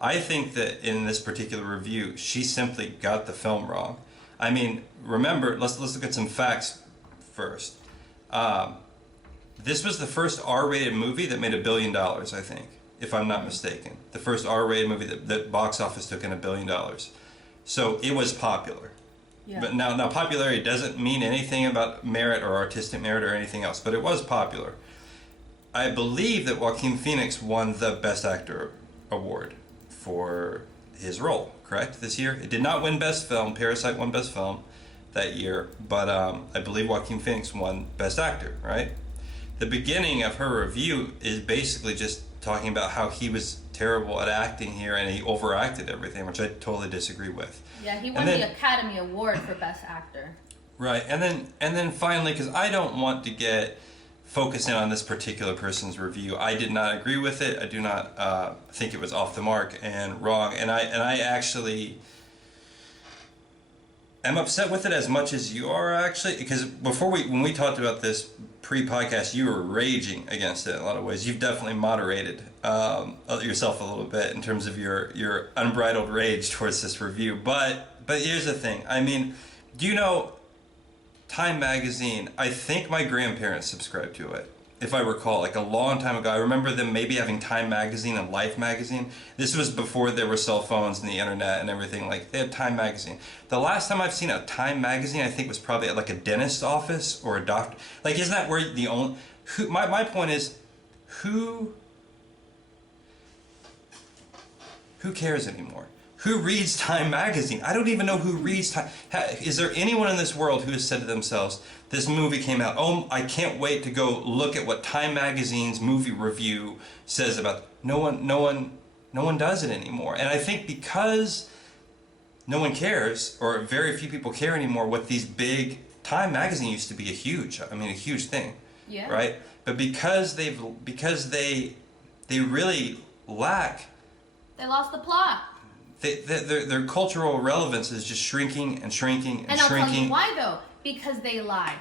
I think that in this particular review, she simply got the film wrong. I mean, remember, let's look at some facts first. This was the first R-rated movie that made $1 billion, I think, if I'm not mistaken. The first R-rated movie that box office took in $1 billion. So it was popular. Yeah. But now popularity doesn't mean anything about merit or artistic merit or anything else, but it was popular. I believe that Joaquin Phoenix won the Best Actor award for his role, correct, this year? It did not win Best Film. Parasite won Best Film that year, but I believe Joaquin Phoenix won Best Actor, right? The beginning of her review is basically just talking about how he was terrible at acting here and he overacted everything, which I totally disagree with. Yeah, he won the Academy Award for Best Actor. Right, and then finally, because I don't want to get focusing on this particular person's review, I did not agree with it. I do not think it was off the mark and wrong, and I actually am upset with it as much as you are, actually, because when we talked about this pre-podcast, you were raging against it in a lot of ways. You've definitely moderated yourself a little bit in terms of your unbridled rage towards this review. But here's the thing. I mean, do you know Time Magazine? I think my grandparents subscribed to it, if I recall, like a long time ago. I remember them maybe having Time Magazine and Life Magazine. This was before there were cell phones and the internet and everything. Like, they had Time Magazine. The last time I've seen a Time Magazine, I think, was probably at like a dentist's office or a doctor. Like, isn't that where the only... My point is, who cares anymore? Who reads Time Magazine? I don't even know who reads Time. Is there anyone in this world who has said to themselves, this movie came out, oh, I can't wait to go look at what Time Magazine's movie review says about it? No one does it anymore. And I think because no one cares, or very few people care anymore, what these big... Time Magazine used to be a huge thing. Yeah. Right? But because they really lack... They lost the plot. Their cultural relevance is just shrinking and shrinking and shrinking. And I'll tell you why, though. Because they lie.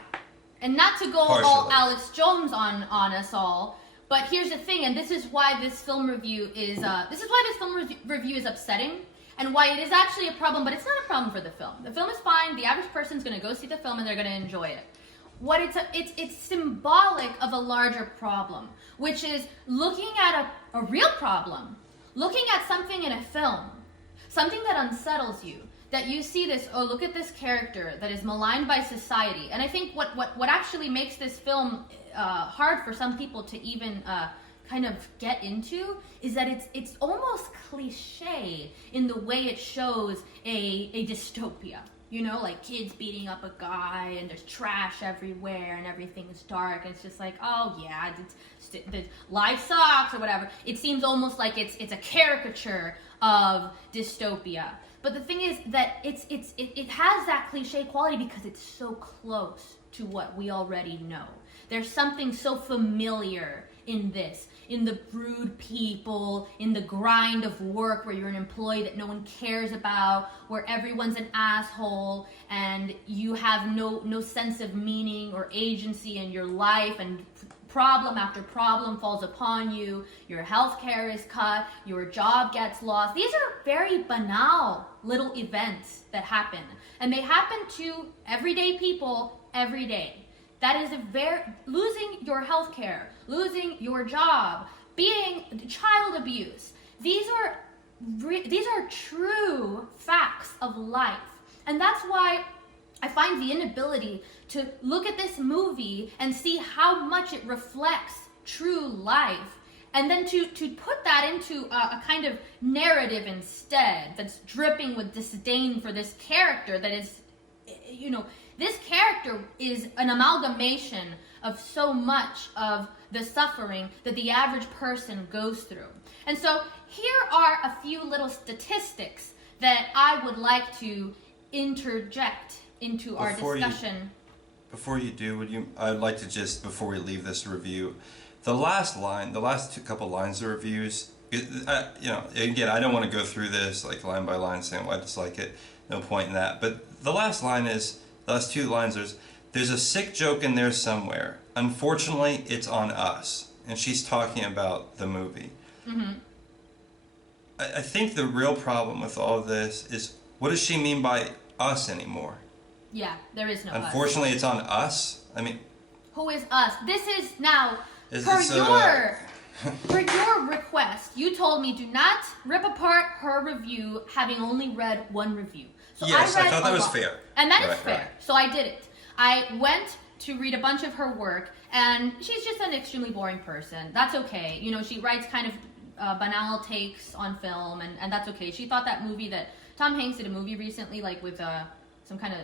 And not to go all Alex Jones on us all, but here's the thing, and this is why this film review is upsetting, and why it is actually a problem, but it's not a problem for the film. The film is fine. The average person's going to go see the film and they're going to enjoy it. What it's symbolic of a larger problem, which is looking at a real problem, looking at something in a film, something that unsettles you, that you see this, oh, look at this character that is maligned by society. And I think what actually makes this film hard for some people to even kind of get into is that it's almost cliche in the way it shows a dystopia. You know, like kids beating up a guy and there's trash everywhere and everything's dark. And it's just like, oh yeah, the life sucks or whatever. It seems almost like it's a caricature of dystopia. But the thing is that it has that cliche quality because it's so close to what we already know. There's something so familiar in this, in the rude people, in the grind of work where you're an employee that no one cares about, where everyone's an asshole and you have no sense of meaning or agency in your life, and problem after problem falls upon you. Your health care is cut, your job gets lost. These are very banal little events that happen, and they happen to everyday people every day. That is losing your health care, losing your job, being child abuse. These are true facts of life. And that's why I find the inability to look at this movie and see how much it reflects true life, and then to put that into a kind of narrative instead that's dripping with disdain for this character that is, this character is an amalgamation of so much of the suffering that the average person goes through. And so here are a few little statistics that I would like to interject into our discussion. Before you do, I'd like to just, before we leave this review, the last couple lines of reviews, again, I don't want to go through this like line by line saying why I dislike it, no point in that, but the last two lines is, there's a sick joke in there somewhere. Unfortunately, it's on us. And she's talking about the movie. Mm-hmm. I think the real problem with all of this is, what does she mean by us anymore? Yeah, there is no Unfortunately, us. it's on us. I mean, who is us? This is now is per this, your per your request. You told me do not rip apart her review, having only read one review. So yes, I read I thought that was lot. fair. And that is Right, fair. right. So I did it. I went to read a bunch of her work, and she's just an extremely boring person. That's okay. You know, she writes kind of banal takes on film, and that's okay. She thought that movie that Tom Hanks did a movie recently, like with some kind of,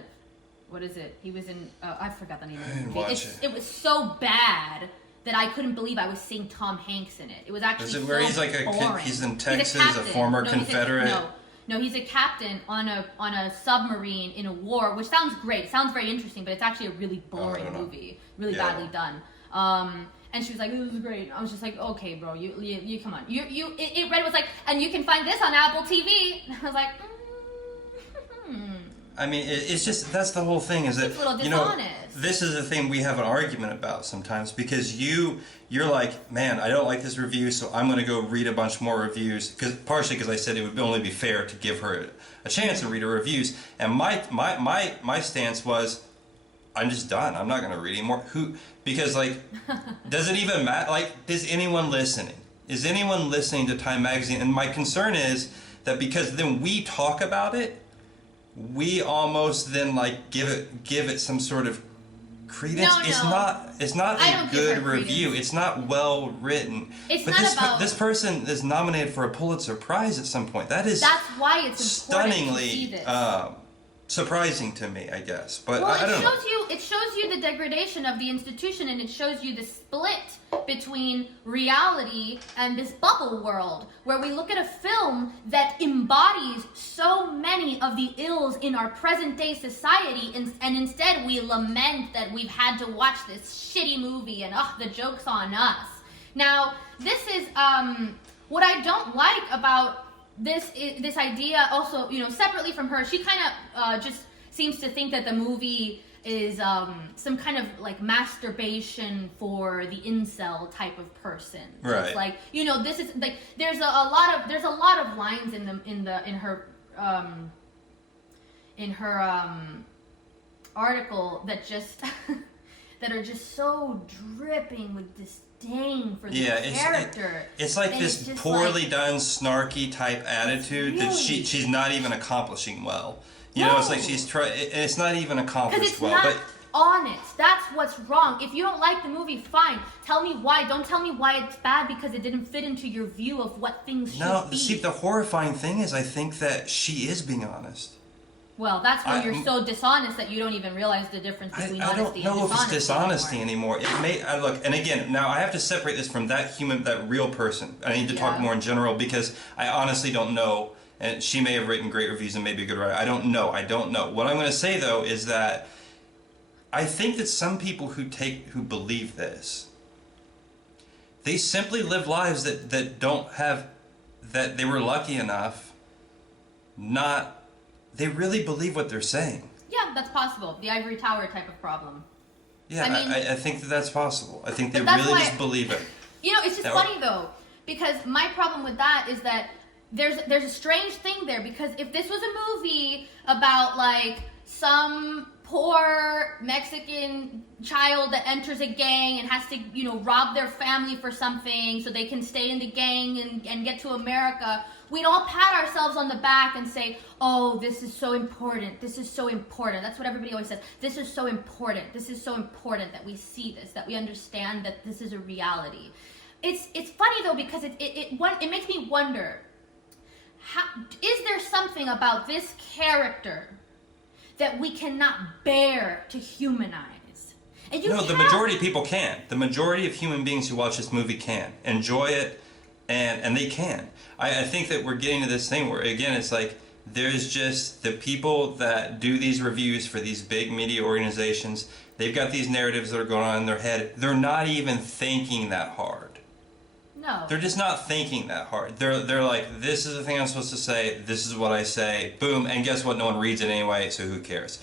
what is it? He was in, I forgot the name of the movie. Watch It was so bad that I couldn't believe I was seeing Tom Hanks in it. It was actually Is it where so he's like boring. he's in Texas, a captain. former No, Confederate? No, he's a captain on a submarine in a war, which sounds great. Sounds very interesting, but it's actually a really boring movie, really badly done. And she was like, "This is great." I was just like, "Okay, bro, you come on." It read was like, and you can find this on Apple TV. And I was like, I mean, it's just, that's the whole thing, is that, It's a little you know, dishonest. this is the thing we have an argument about sometimes, because you're like, man, I don't like this review, so I'm going to go read a bunch more reviews, partially because I said it would only be fair to give her a chance to read her reviews, and my stance was, I'm just done. I'm not going to read anymore. Because, like, does it even matter? Like, is anyone listening? Is anyone listening to Time Magazine? And my concern is that because then we talk about it, we almost then like give it some sort of credence. No. It's not a good review. It's not well written. It's but not about this person is nominated for a Pulitzer Prize at some point. That's why it's important stunningly to see this. surprising to me, I guess. But Well, I don't know. It shows you the degradation of the institution, and it shows you the split between reality and this bubble world, where we look at a film that embodies so many of the ills in our present day society, and instead we lament that we've had to watch this shitty movie, and the joke's on us. Now, this is what I don't like about this idea. Also, you know, separately from her, she kind of just seems to think that the movie is some kind of like masturbation for the incel type of person. So right. It's like, you know, this is like there's a lot of lines in her article that just that are just so dripping with disdain for the character. It's like this poorly done, snarky type attitude that she's not even accomplishing well. You know, it's like she's trying, and it's not even accomplished well. Because it's not honest. That's what's wrong. If you don't like the movie, fine. Tell me why. Don't tell me why it's bad because it didn't fit into your view of what things should be. No, see, the horrifying thing is I think that she is being honest. Well, that's when you're so dishonest that you don't even realize the difference between honesty and dishonesty. I don't know if it's dishonesty anymore. It may, look, and again, now I have to separate this from that real person. I need to talk more in general because I honestly don't know. And she may have written great reviews and maybe a good writer. I don't know. What I'm going to say, though, is that I think that some people who believe this, they simply live lives that don't have, that they were lucky enough they really believe what they're saying. Yeah, that's possible. The ivory tower type of problem. Yeah, I think that's possible. I think they really just believe it. You know, it's just funny, though, because my problem with that is that there's a strange thing there, because if this was a movie about like some poor Mexican child that enters a gang and has to, you know, rob their family for something so they can stay in the gang and get to America, we'd all pat ourselves on the back and say, oh, this is so important. This is so important. That's what everybody always says. This is so important. This is so important that we see this, that we understand that this is a reality. It's funny, though, because it makes me wonder, is there something about this character that we cannot bear to humanize? And the majority of people can. The majority of human beings who watch this movie can enjoy it, and they can. I think that we're getting to this thing where, again, it's like there's just the people that do these reviews for these big media organizations. They've got these narratives that are going on in their head. They're not even thinking that hard. No. They're just not thinking that hard. They're like, this is the thing I'm supposed to say, this is what I say, boom, and guess what? No one reads it anyway, so who cares?